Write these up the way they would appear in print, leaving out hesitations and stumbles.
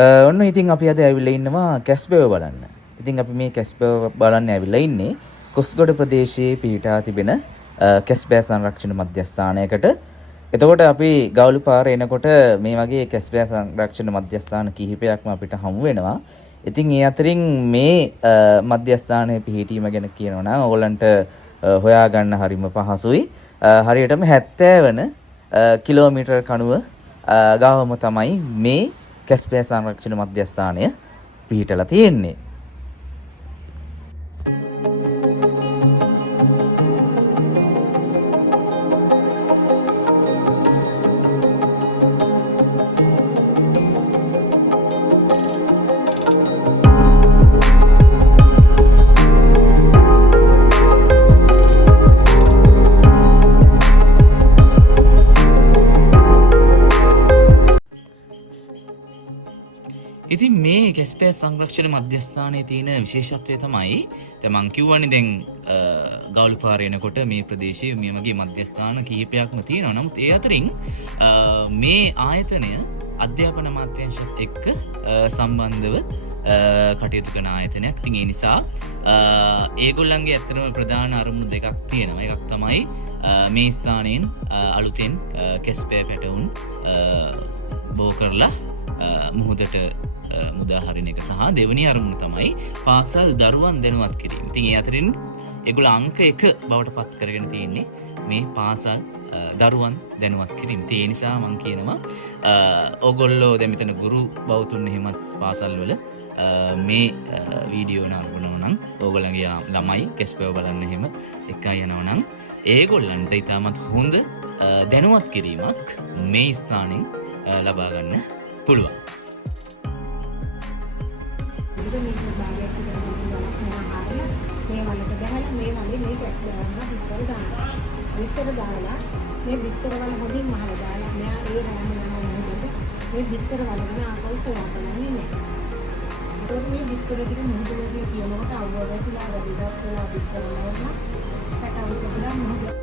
ඔන්න ඉතින් අපි අද ඇවිල්ලා ඉන්නවා කැස්බෑව බලන්න. ඉතින් අපි මේ කැස්බෑව බලන්න ඇවිල්ලා ඉන්නේ කොස්ගොඩ ප්‍රදේශයේ පිහිටා තිබෙන කැස්බෑ සංරක්ෂණ මධ්‍යස්ථානයකට. එතකොට අපි ගවුළු පාර එනකොට මේ වගේ කැස්බෑ සංරක්ෂණ මධ්‍යස්ථාන කිහිපයක්ම අපිට හමු වෙනවා. ඉතින් ඒ අතරින් මේ මධ්‍යස්ථානයේ පිහිටීම ගැන කියනවා නම් ඕගලන්ට හොයාගන්න හරිම පහසුයි. හරියටම 70 වන කිලෝමීටර් කණුව ගාවම තමයි මේ කැස්බෑ සංරක්ෂණ මධ්‍යස්ථානය පිහිටලා තියෙන්නේ. ඉතින් මේ කැස්බෑ සංරක්ෂණ මධ්‍යස්ථානයේ තියෙන විශේෂත්වය තමයි දැන් මම කියවනේ දැන් ගවුළු පාර එනකොට මේ ප්‍රදේශයේ මේ වගේ මධ්‍යස්ථාන කිහිපයක්ම තියෙනවා. නමුත් ඒ අතරින් මේ ආයතනය අධ්‍යාපන අමාත්‍යාංශයත් එක්ක සම්බන්ධව කටයුතු කරන ආයතනයක්. ඉතින් ඒ නිසා ඒගොල්ලන්ගේ ඇත්තටම ප්‍රධාන අරමුණු දෙකක් තියෙනවා. එකක් තමයි මේ ස්ථානයෙන් අලුතෙන් කැස්බෑ පැටවුන් බෝ කරලා මුහුදට මුදා හරින එක සහ දෙවැනි අරමුණ තමයි පාසල් දරුවන් දැනුවත් කිරීම. ඉතින් ඒ අතරින් ඒගොල්ලෝ අංක 1 බවට පත් කරගෙන තියෙන්නේ මේ පාසල් දරුවන් දැනුවත් කිරීම. ඒ නිසා මම කියනවා ඕගොල්ලෝ දැන් මෙතන ගුරු බෞතුන් එහෙමත් පාසල් වල මේ වීඩියෝ නරඹනවා නම් ඕගොල්ලන්ගේ ළමයි කැස්බෑව බලන්න එහෙම එකයි යනවා නම් ඒගොල්ලන්ට ඉතාමත් හොඳ දැනුවත් කිරීමක් මේ ස්ථානෙන් ලබා ගන්න පුළුවන්. මේ භාගයක් මේ වලට ගහලා මේ වගේ මේ කැස්බෑවම විතර දානවා. විතර දාලා මේ විතර වල හොඳින් මහල දාලා මෙයා ඒ හරන්න යනවා මොකද මේ විතර වලගෙන ආපහු සොයාගන්නේ නැහැ. ඒකෝ මේ විතර ටික මොහොතේ කියනකොට අවුවර කියලා වැඩිදක් වෙලා විතර වලම පැටවුත් කියලා මොහොත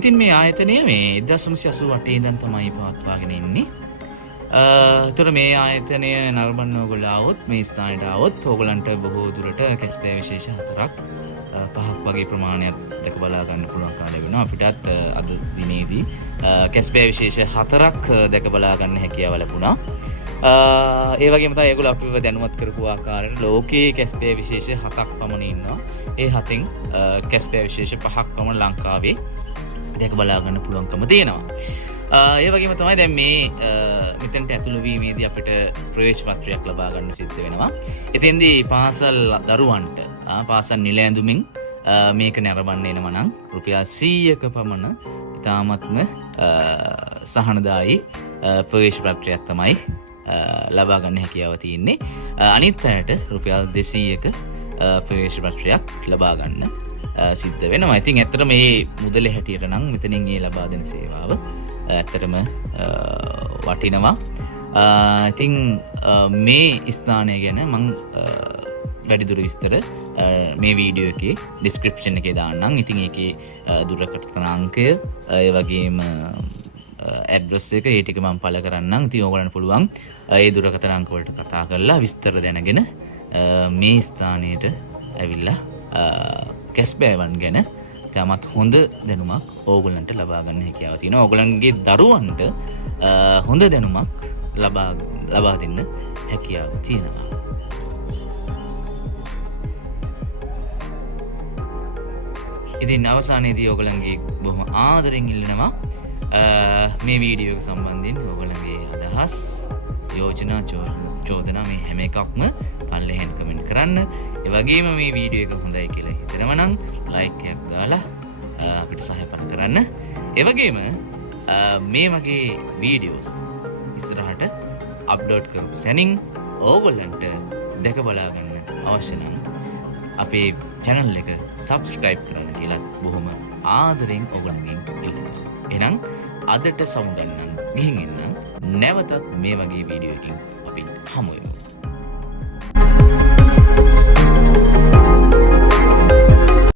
ඉතින් මේ ආයතනය මේ 1988 ඉඳන් තමයි පවත්වාගෙන ඉන්නේ. ඒතර මේ ආයතනය නරඹන්න ඕගොල්ලෝ આવොත් මේ ස්ථානයට આવොත් ඕගොල්ලන්ට බොහෝ දුරට කැස්බෑ විශේෂ 4ක් 5ක් වගේ ප්‍රමාණයක් දැක බලා ගන්න පුළුවන් කාලය වෙනවා. අපිටත් අද දිනේදී කැස්බෑ විශේෂ 4ක් දැක බලා ගන්න හැකියාව ලැබුණා. ඒ වගේම තමයි ඒගොල්ලෝ අපිව දැනුවත් කරපු ආකාරයට ලෝකයේ කැස්බෑ විශේෂ 7ක් පමණ ඉන්නවා. ඒ 7න් කැස්බෑ විශේෂ 5ක් පමණ ලංකාවේ දැක බලා ගන්න පුළුවන්කම තියෙනවා. ඒ වගේම තමයි දැන් මේ මෙතනට ඇතුළු වීමේදී අපිට ප්‍රවේශ පත්‍රයක් ලබා ගන්න සිද්ධ වෙනවා. එතෙන්දී පාසල් දරුවන්ට පාසල් නිල ඇඳුමින් මේක නරඹන්න එනවා නම් රුපියල් 100ක පමණ ඉතාමත්ම සහනදායි ප්‍රවේශ පත්‍රයක් තමයි ලබා ගන්න හැකියාව තියෙන්නේ. අනිත් අයට රුපියල් 200ක ප්‍රවේශ පත්‍රයක් ලබා ගන්න සිද්ධ වෙනවා. ඉතින් ඇත්තට මේ මුදලේ හැටියට නම් මෙතනින් ඒ ලබා දෙන සේවාව ඇත්තටම වටිනවා. ඉතින් මේ ස්ථානය ගැන මං වැඩිදුර විස්තර මේ වීඩියෝ එකේ ඩිස්ක්‍රිප්ෂන් එකේ දාන්නම්. ඉතින් ඒකේ දුරකථන අංකය ඒ වගේම ඇඩ්‍රස් එක ඒ ටික මම පළ කරන්නම්. ඉතින් ඕගලන්ට පුළුවන් ඒ දුරකථන අංක වලට කතා කරලා විස්තර දැනගෙන මේ ස්ථානයට ඇවිල්ලා කැස්බෑවන් ගැන තමත් හොඳ දැනුමක් ඕගලන්ට ලබා ගන්න හැකියාව තියෙනවා. ඕගලන්ගේ දරුවන්ට හොඳ දැනුමක් ලබා දෙන්න හැකියාව තියෙනවා. ඉතින් අවසානයේදී ඕගලන්ගේ බොහොම ආදරෙන් ඉල්ලනවා මේ වීඩියෝ එක සම්බන්ධයෙන් ඕගලන්ගේ අදහස්, යෝජනා, චෝදනා මේ හැම එකක්ම පල්ලෙහෙන් කමෙන්ට් කරන්න. ඒ වගේම මේ වීඩියෝ එක හොඳයි කියලා හිතනවා නම් ලයික් එකක් දාලා අපිට සහාය කරන්න. ඒ වගේම මේ වගේ වීඩියෝස් ඉස්සරහට අප්ලෝඩ් කරපු සැනින් ඕගොල්ලන්ට දැක බලා ගන්න අවශ්‍ය නම් අපේ channel එක subscribe කරන්න කියලා බොහොම ආදරෙන් ඔයගොල්ලන්ගෙන් ඉල්ලනවා. එහෙනම් අදට සමුගන්නම් ගිහින් එන්න. නැවතත් මේ වගේ වීඩියෝ එකකින් අපි හමු වෙමු.